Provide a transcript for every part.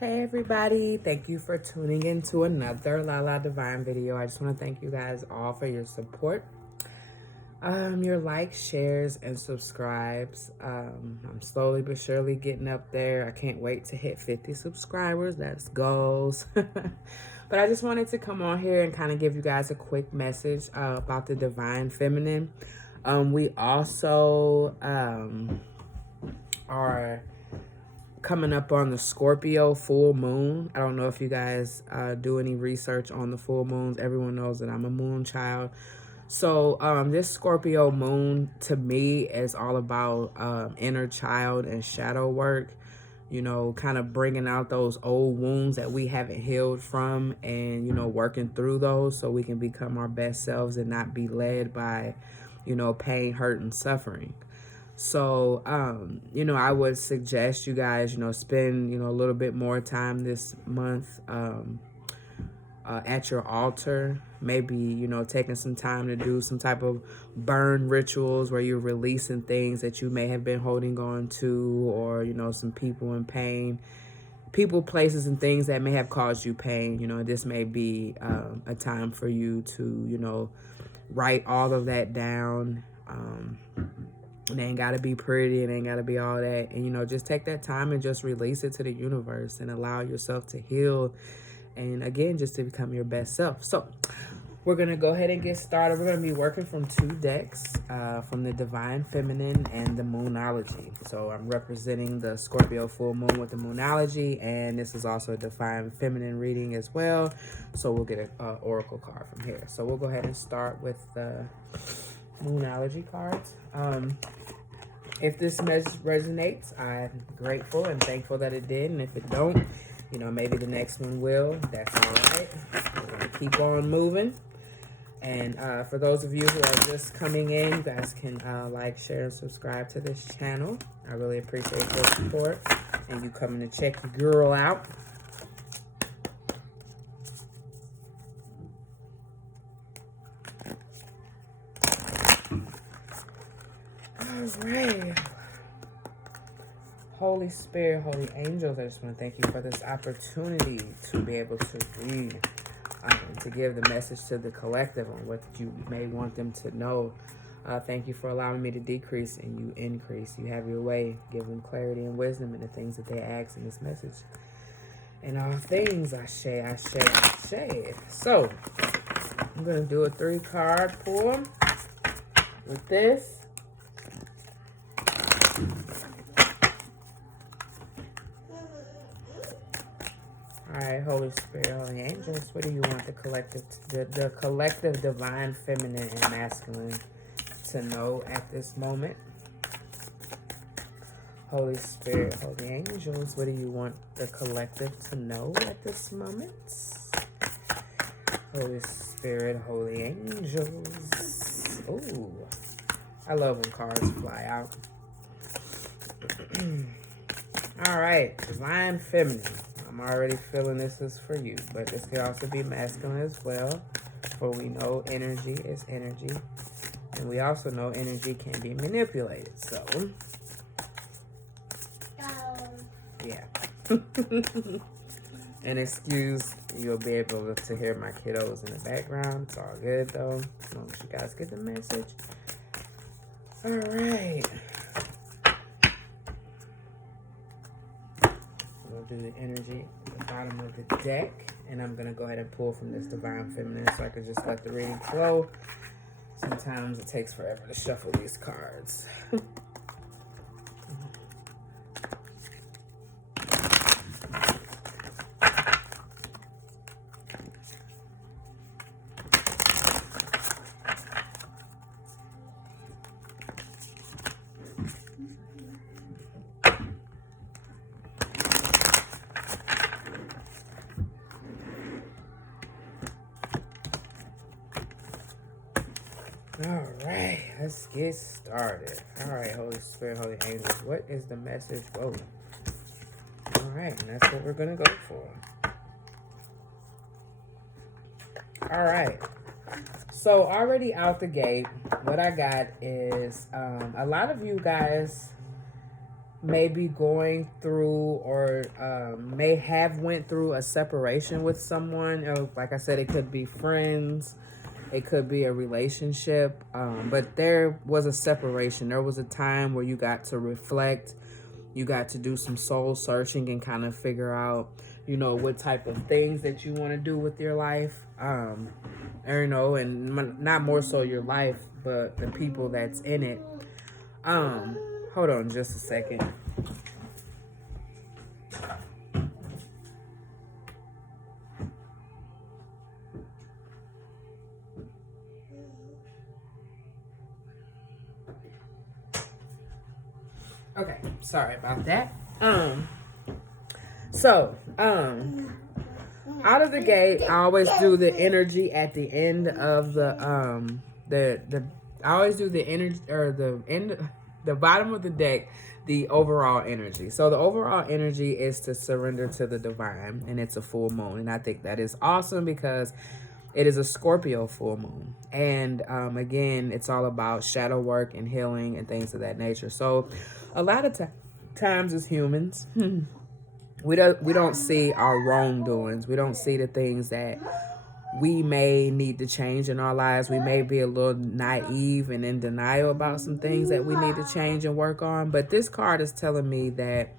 Hey everybody, thank you for tuning in to another Lala Divine video. I just want to thank you guys all for your support, your likes, shares, and subscribes. I'm slowly but surely getting up there. I can't wait to hit 50 subscribers. That's goals. But I just wanted to come on here and kind of give you guys a quick message about the Divine Feminine. We also are coming up on the Scorpio full moon. I don't know if you guys do any research on the full moons. Everyone knows that I'm a moon child. So this Scorpio moon to me is all about inner child and shadow work. You know, kind of bringing out those old wounds that we haven't healed from, and, you know, working through those so we can become our best selves and not be led by, you know, pain, hurt, and suffering. So, you know, I would suggest you guys, you know, spend, you know, a little bit more time this month at your altar. Maybe, you know, taking some time to do some type of burn rituals where you're releasing things that you may have been holding on to, or, you know, some people in pain, people, places, and things that may have caused you pain. You know, this may be a time for you to, you know, write all of that down. It ain't got to be pretty. It ain't got to be all that. And, you know, just take that time and just release it to the universe and allow yourself to heal. And, again, just to become your best self. So, we're going to go ahead and get started. We're going to be working from 2 decks, from the Divine Feminine and the Moonology. So, I'm representing the Scorpio full moon with the Moonology. And this is also a Divine Feminine reading as well. So, we'll get an oracle card from here. So, we'll go ahead and start with the Moonology cards. If this message resonates, I'm grateful and thankful that it did. And if it don't, you know, maybe the next one will. That's all right. We're going to keep on moving. And for those of you who are just coming in, you guys can like, share, and subscribe to this channel. I really appreciate your support and you coming to check your girl out. All right. Holy Spirit, holy angels, I just want to thank you for this opportunity to be able to read, to give the message to the collective on what you may want them to know. Thank you for allowing me to decrease and you increase. You have your way. Give them clarity and wisdom in the things that they ask in this message. In all things, Ashe, Ashe, Ashe. So, I'm going to do a 3-card pull with this. All right, Holy Spirit, holy angels, what do you want the collective divine feminine and masculine to know at this moment? Holy Spirit, holy angels, what do you want the collective to know at this moment? Holy Spirit, holy angels. Ooh, I love when cards fly out. All right, divine feminine. I'm already feeling this is for you, but this could also be masculine as well, for we know energy is energy, and we also know energy can be manipulated, so, yeah. And excuse, you'll be able to hear my kiddos in the background. It's all good, though, as long as you guys get the message. All right. We'll do the energy at the bottom of the deck, and I'm going to go ahead and pull from this Divine Feminine so I can just let the reading flow. Sometimes it takes forever to shuffle these cards. All right, let's get started. All right, Holy Spirit, holy angels, what is the message? Whoa. All right, and that's what we're going to go for. All right. So already out the gate, what I got is a lot of you guys may be going through or may have went through a separation with someone. Like I said, it could be friends, it could be a relationship, but there was a separation. There was a time where you got to reflect, you got to do some soul searching and kind of figure out, what type of things that you want to do with your life. And not more so your life, but the people that's in it. Hold on just a second. Okay, sorry about that. Out of the gate, I always do the energy at the end of I always do the energy, or the bottom of the deck, the overall energy. So the overall energy is to surrender to the divine, and it's a full moon, and I think that is awesome because it is a Scorpio full moon. And again, it's all about shadow work and healing and things of that nature. So a lot of times as humans, we don't see our wrongdoings. We don't see the things that we may need to change in our lives. We may be a little naive and in denial about some things that we need to change and work on. But this card is telling me that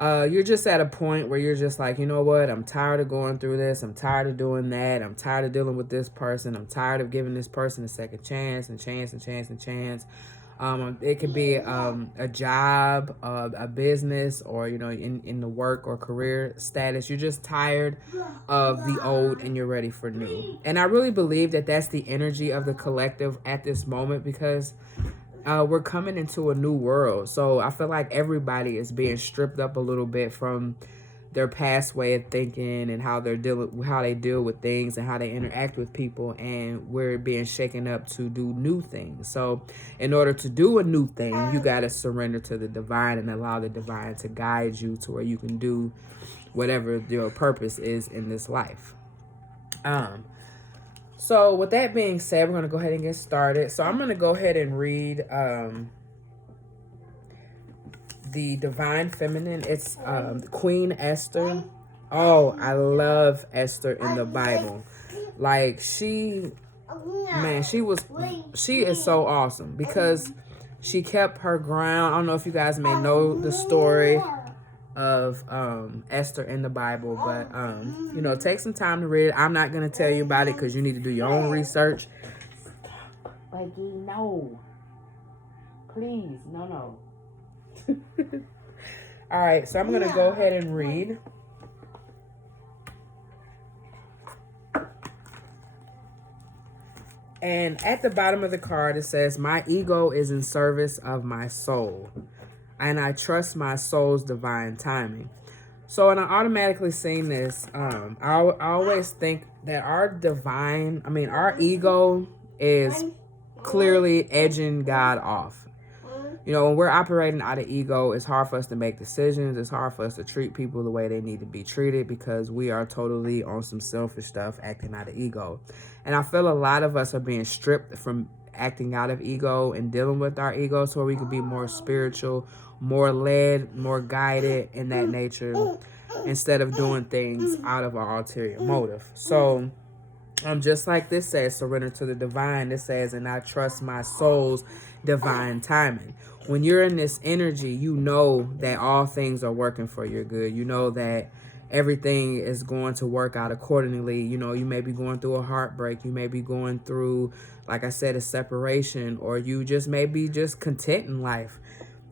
you're just at a point where you're just like, you know what? I'm tired of going through this. I'm tired of doing that. I'm tired of dealing with this person. I'm tired of giving this person a second chance and chance and chance and chance. It could be a job, a business, or, in the work or career status. You're just tired of the old and you're ready for new. And I really believe that that's the energy of the collective at this moment, because we're coming into a new world. So I feel like everybody is being stripped up a little bit from their past way of thinking and how they deal with things and how they interact with people, and we're being shaken up to do new things. So in order to do a new thing, you got to surrender to the divine and allow the divine to guide you to where you can do whatever your purpose is in this life. So with that being said, we're going to go ahead and get started. So I'm going to go ahead and read the Divine Feminine. It's Queen Esther. Oh, I love Esther in the Bible. Like, she is so awesome because she kept her ground. I don't know if you guys may know the story of Esther in the Bible, but take some time to read it. I'm not going to tell you about it because you need to do your own research. Like, no. Please, no. All right, so I'm going to go ahead and read. And at the bottom of the card, it says, "My ego is in service of my soul, and I trust my soul's divine timing." So when I automatically seen this, I always think that our ego is clearly edging God off. When we're operating out of ego, it's hard for us to make decisions. It's hard for us to treat people the way they need to be treated because we are totally on some selfish stuff, acting out of ego. And I feel a lot of us are being stripped from acting out of ego and dealing with our ego so we can be more spiritual, more led, more guided in that nature, instead of doing things out of our ulterior motive. So just like this says, surrender to the divine. This says, and I trust my soul's divine timing. When you're in this energy, you know that all things are working for your good. You know that everything is going to work out accordingly. You may be going through a heartbreak. You may be going through, like I said, a separation, or you just may be just content in life.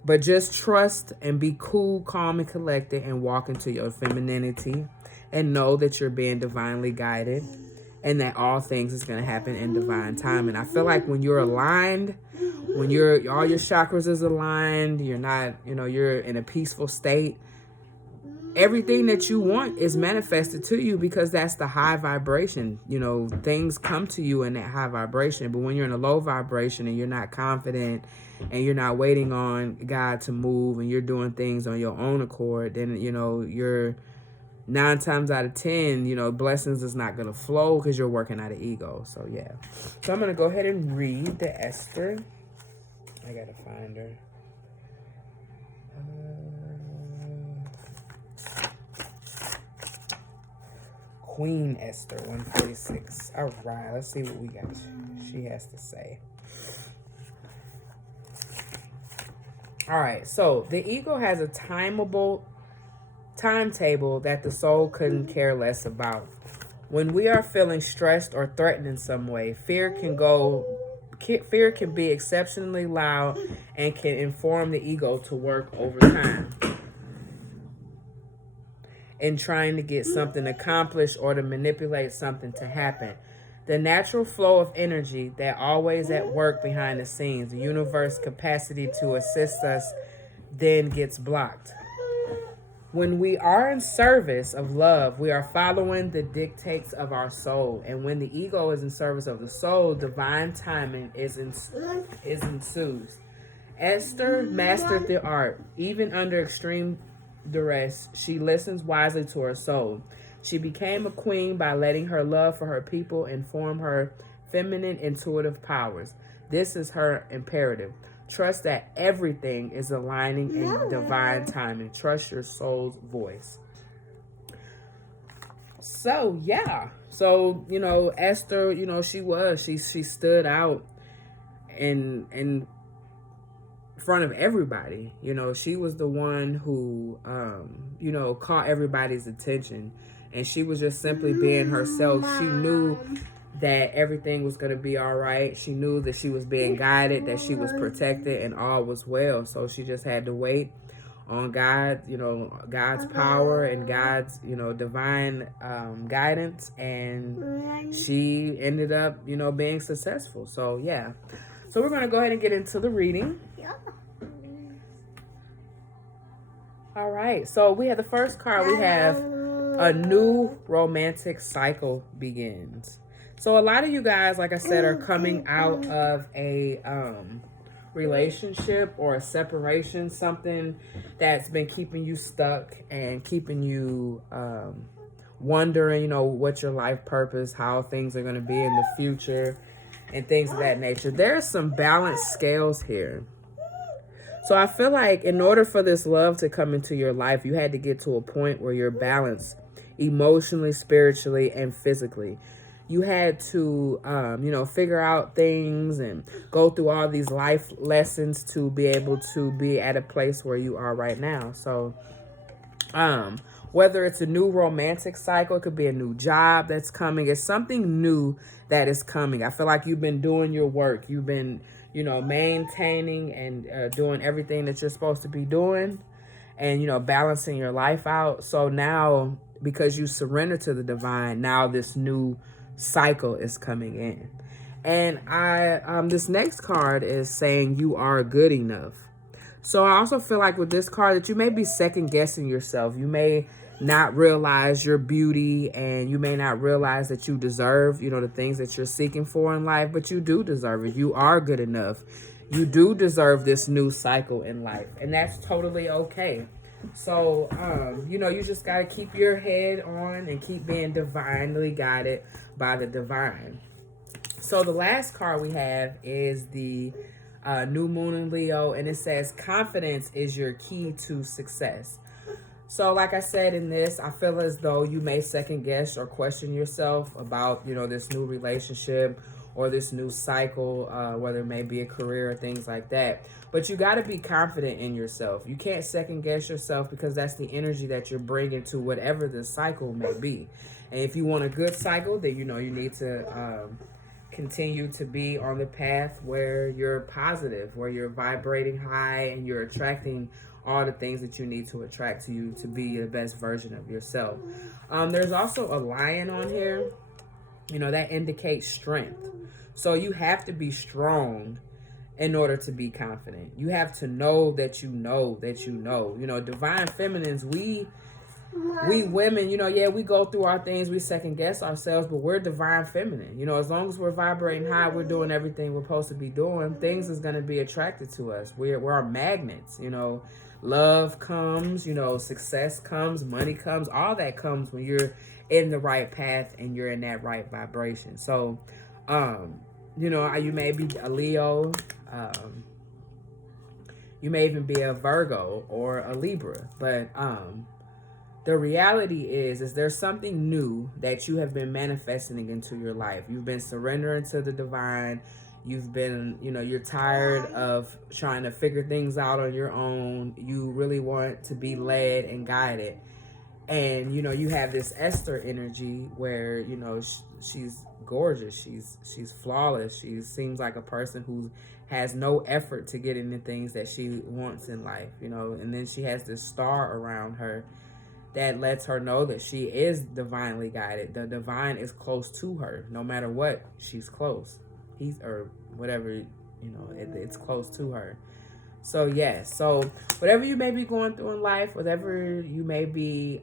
But just trust and be cool, calm, and collected, and walk into your femininity and know that you're being divinely guided and that all things is going to happen in divine time. And I feel like when you're aligned, when all your chakras is aligned, you're not, you're in a peaceful state, everything that you want is manifested to you because that's the high vibration. Things come to you in that high vibration. But when you're in a low vibration and you're not confident and you're not waiting on God to move and you're doing things on your own accord, then, you're 9 times out of 10, blessings is not going to flow because you're working out of ego. So, yeah. So, I'm going to go ahead and read the Esther. I got to find her. Queen Esther, 146. All right, let's see what we got. She has to say. All right, so the ego has a timetable that the soul couldn't care less about. When we are feeling stressed or threatened in some way, fear can be exceptionally loud and can inform the ego to work overtime in trying to get something accomplished or to manipulate something to happen. The natural flow of energy that always at work behind the scenes, the universe's capacity to assist us, then gets blocked. When we are in service of love, we are following the dictates of our soul. And when the ego is in service of the soul, divine timing ensues. Esther mastered the art. Even under extreme duress, she listens wisely to her soul. She became a queen by letting her love for her people inform her feminine intuitive powers. This is her imperative. Trust that everything is aligning in divine timing. Trust your soul's voice. So, yeah. So, Esther, she stood out in front of everybody. She was the one who, caught everybody's attention. And she was just simply being herself. She knew that everything was going to be all right. She knew that she was being guided, that she was protected, and all was well. So she just had to wait on God, God's power and God's, divine guidance. And she ended up, being successful. So, yeah. So we're going to go ahead and get into the reading. All right. So we have the first card. We have a new romantic cycle begins. So a lot of you guys, like I said, are coming out of a relationship or a separation, something that's been keeping you stuck and keeping you wondering, what's your life purpose, how things are going to be in the future, and things of that nature. There's some balanced scales here. So I feel like in order for this love to come into your life, you had to get to a point where you're balanced emotionally, spiritually, and physically. You had to, figure out things and go through all these life lessons to be able to be at a place where you are right now. So, whether it's a new romantic cycle, it could be a new job that's coming. It's something new that is coming. I feel like you've been doing your work. You've been, maintaining and doing everything that you're supposed to be doing and, balancing your life out. So now, because you surrender to the divine, now this new cycle is coming in. And this next card is saying you are good enough. So I also feel like with this card that you may be second guessing yourself. You may not realize your beauty, and you may not realize that you deserve, the things that you're seeking for in life, but you do deserve it. You are good enough. You do deserve this new cycle in life, and that's totally okay. So, you just got to keep your head on and keep being divinely guided by the divine. So the last card we have is the new moon in Leo, and it says confidence is your key to success. So like I said in this, I feel as though you may second guess or question yourself about, this new relationship or this new cycle, whether it may be a career or things like that. But you got to be confident in yourself. You can't second guess yourself because that's the energy that you're bringing to whatever the cycle may be. And if you want a good cycle, then, you need to continue to be on the path where you're positive, where you're vibrating high and you're attracting all the things that you need to attract to you to be the best version of yourself. There's also a lion on here, that indicates strength. So you have to be strong in order to be confident. You have to know that you know that you know. Divine feminines, we women, we go through our things, we second guess ourselves, but we're divine feminine. As long as we're vibrating high, we're doing everything we're supposed to be doing, things is going to be attracted to us. We're magnets. Love comes, success comes, money comes, all that comes when you're in the right path and you're in that right vibration. So, you may be a Leo, you may even be a Virgo or a Libra, but, the reality is there's something new that you have been manifesting into your life. You've been surrendering to the divine. You've been, you're tired of trying to figure things out on your own. You really want to be led and guided. And, you have this Esther energy where, she's gorgeous. She's flawless. She seems like a person who has no effort to get into things that she wants in life, and then she has this star around her that lets her know that she is divinely guided. The divine is close to her. No matter what, she's close. Or whatever, it's close to her. So, yes. So, whatever you may be going through in life, whatever you may be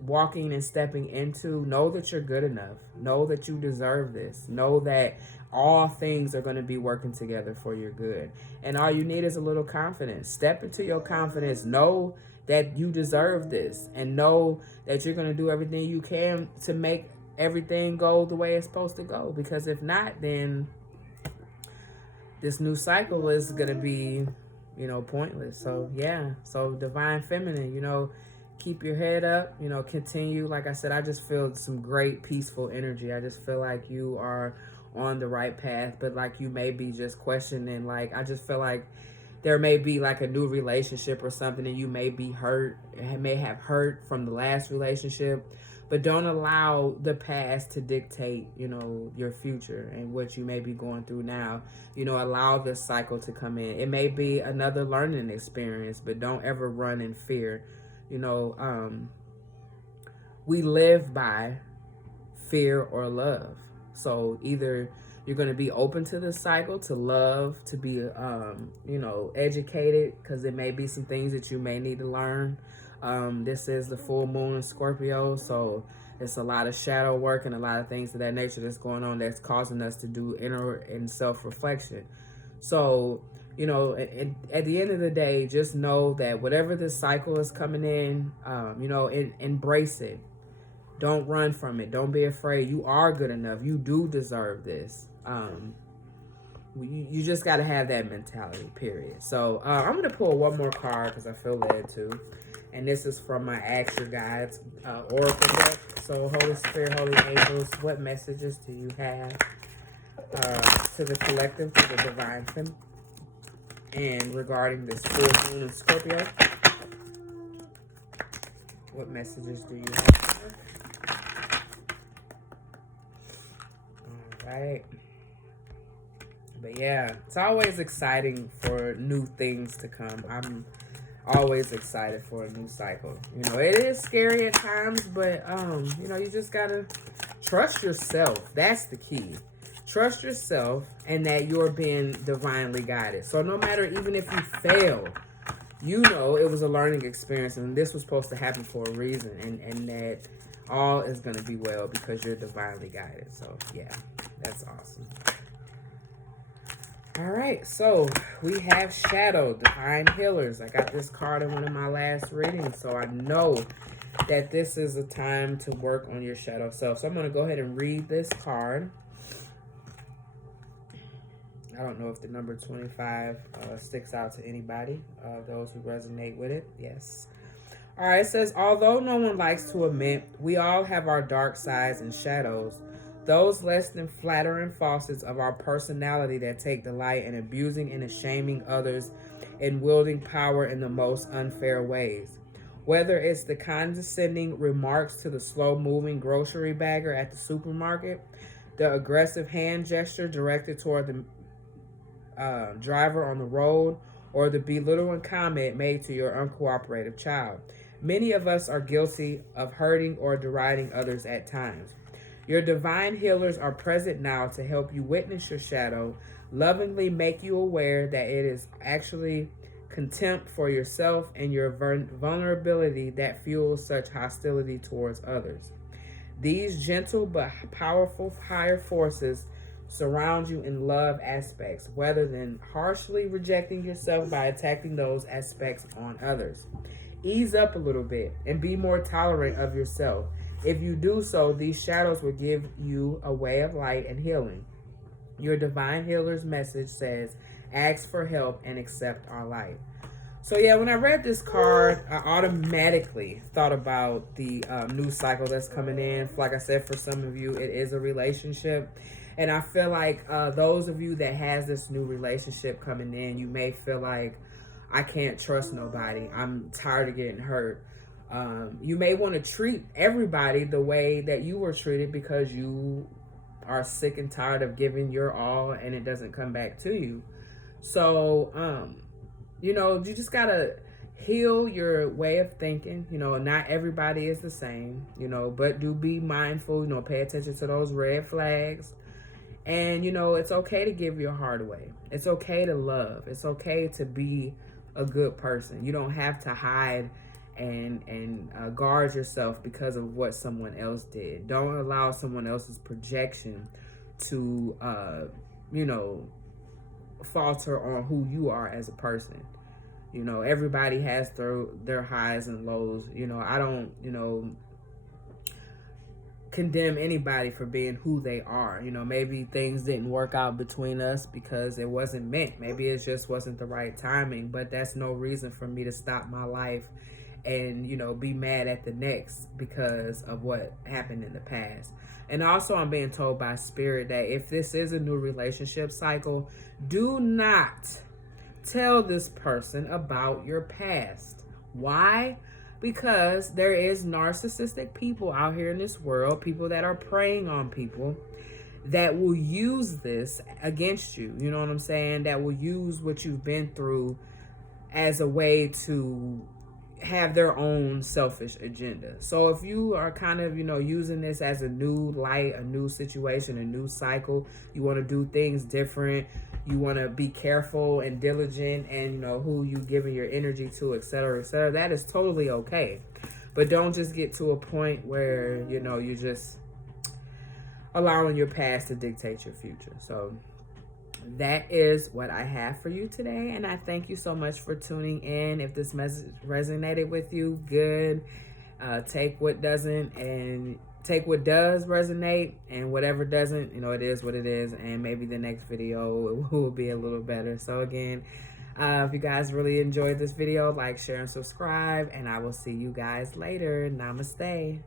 walking and stepping into, know that you're good enough. Know that you deserve this. Know that all things are going to be working together for your good. And all you need is a little confidence. Step into your confidence. Know that you deserve this, and know that you're going to do everything you can to make everything go the way it's supposed to go. Because if not, then this new cycle is going to be, pointless. So, yeah. So, divine feminine, keep your head up, continue. Like I said, I just feel some great peaceful energy. I just feel like you are on the right path, but like you may be just questioning. Like, I just feel like there may be like a new relationship or something, and you may be hurt, may have hurt from the last relationship, but don't allow the past to dictate, your future and what you may be going through now. Allow this cycle to come in. It may be another learning experience, but don't ever run in fear. We live by fear or love. So either you're going to be open to the cycle, to love, to be, educated, because there may be some things that you may need to learn. This is the full moon in Scorpio, so it's a lot of shadow work and a lot of things of that nature that's going on that's causing us to do inner and self-reflection. So, at the end of the day, just know that whatever this cycle is coming in, embrace it. Don't run from it. Don't be afraid. You are good enough. You do deserve this. You just got to have that mentality, period. So I'm going to pull one more card because I feel led to. And this is from my Ask Your Guides Oracle deck. So Holy Spirit, Holy Angels, what messages do you have to the collective, to the divine feminine, and regarding this full moon in Scorpio? What messages do you have? All right. But yeah, it's always exciting for new things to come. I'm always excited for a new cycle. It is scary at times, but you just gotta trust yourself. That's the key. Trust yourself and that you're being divinely guided. So no matter, even if you fail, it was a learning experience, and this was supposed to happen for a reason, and that all is going to be well because you're divinely guided. So yeah, that's awesome. All right, so we have Shadow, Divine Healers. I got this card in one of my last readings, so I know that this is a time to work on your shadow self. So I'm going to go ahead and read this card. I don't know if the number 25 sticks out to anybody, those who resonate with it. Yes. All right, it says, although no one likes to admit, we all have our dark sides and shadows, those less than flattering facets of our personality that take delight in abusing and shaming others and wielding power in the most unfair ways. Whether it's the condescending remarks to the slow-moving grocery bagger at the supermarket, the aggressive hand gesture directed toward the driver on the road, or the belittling comment made to your uncooperative child. Many of us are guilty of hurting or deriding others at times. Your divine healers are present now to help you witness your shadow, lovingly make you aware that it is actually contempt for yourself and your vulnerability that fuels such hostility towards others. These gentle but powerful higher forces surround you in love aspects, rather than harshly rejecting yourself by attacking those aspects on others. Ease up a little bit and be more tolerant of yourself. If you do so, these shadows will give you a way of light and healing. Your divine healer's message says, ask for help and accept our light. So yeah, when I read this card, I automatically thought about the news cycle that's coming in. Like I said, for some of you, it is a relationship. And I feel like those of you that has this new relationship coming in, you may feel like, I can't trust nobody. I'm tired of getting hurt. You may want to treat everybody the way that you were treated because you are sick and tired of giving your all and it doesn't come back to you. So, you know, you just gotta heal your way of thinking. You know, not everybody is the same, you know, but do be mindful, you know, pay attention to those red flags. And, you know, it's okay to give your heart away. It's okay to love. It's okay to be a good person. You don't have to hide and guard yourself because of what someone else did. Don't allow someone else's projection to, you know, falter on who you are as a person. You know, everybody has their highs and lows. You know, I don't, you know, condemn anybody for being who they are. You know, maybe things didn't work out between us because it wasn't meant. Maybe it just wasn't the right timing, but that's no reason for me to stop my life and, you know, be mad at the next because of what happened in the past. And also, I'm being told by Spirit that if this is a new relationship cycle, do not tell this person about your past. Why? Because there is narcissistic people out here in this world, people that are preying on people that will use this against you. You know what I'm saying? That will use what you've been through as a way to have their own selfish agenda. So if you are kind of, you know, using this as a new light, a new situation, a new cycle, you want to do things different, you want to be careful and diligent and, you know, who you giving your energy to, etc., etc., that is totally okay. But don't just get to a point where, you know, you're just allowing your past to dictate your future. So that is what I have for you today, and I thank you so much for tuning in. If this message resonated with you, good. Take what doesn't and take what does resonate, and whatever doesn't, you know, it is what it is, and maybe the next video will be a little better. So again, if you guys really enjoyed this video, like, share, and subscribe, and I will see you guys later. Namaste.